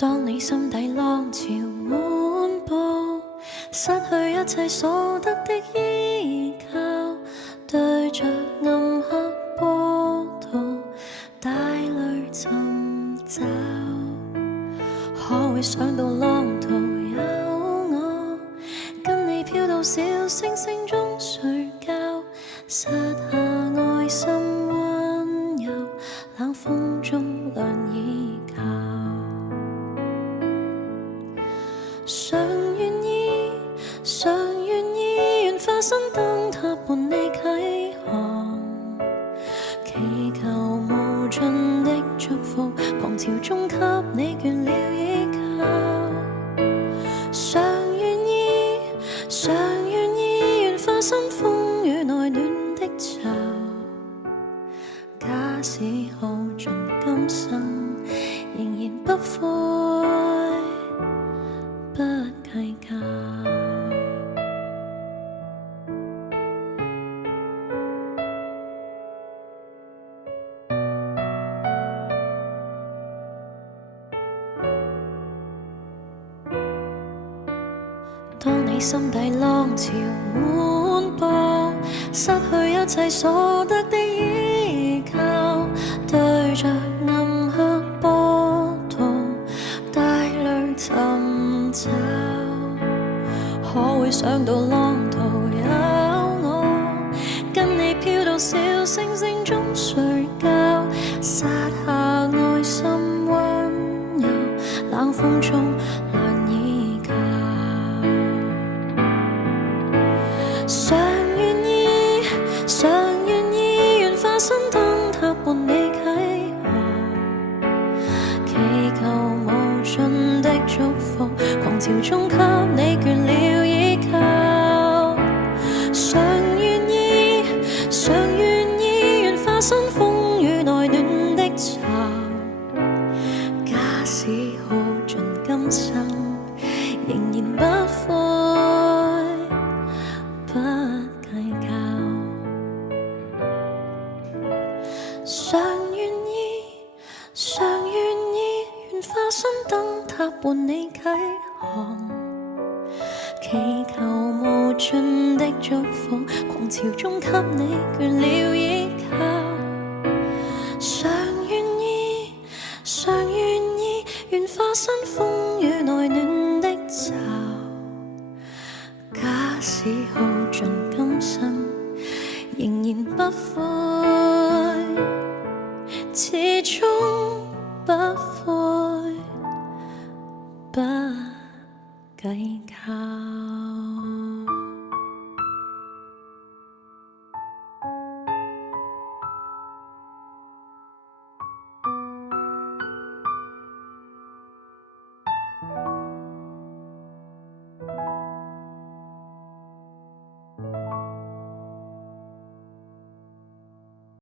當你心底浪潮滿布，失去一切所得的依靠，對着暗黑波濤帶淚尋找，可會想到浪途有我，跟你飄到小星星中睡覺，撒下愛心溫柔，冷風中亮依靠。常願意，常願意，願化身燈塔伴你啟航，祈求無盡的祝福，狂潮中給你倦了依靠。常願意，常願意，願化身風雨內暖的巢，假使耗盡今生，仍然不悔。不計較。當你心底浪潮滿布，失去一切所得的依靠，對着暗黑波濤帶淚尋找，可會想到浪途有我，跟你飄到小星星中睡覺，撒下愛心溫柔，冷風中亮依靠。常願意，常願意，願化身燈塔伴你啟航，祈求無盡的祝福，狂潮中給你倦了依靠。常願意，常願意，願化身風雨內暖的巢，假使耗盡今生，仍然不悔，不計較。常願意，常願意，願化身燈塔伴你啟航，祈求無盡的祝福，狂潮中給你倦了依靠。常願意，常願意，願化身風雨內暖的巢，假使耗盡今生，仍然不悔，始終不悔，不計較。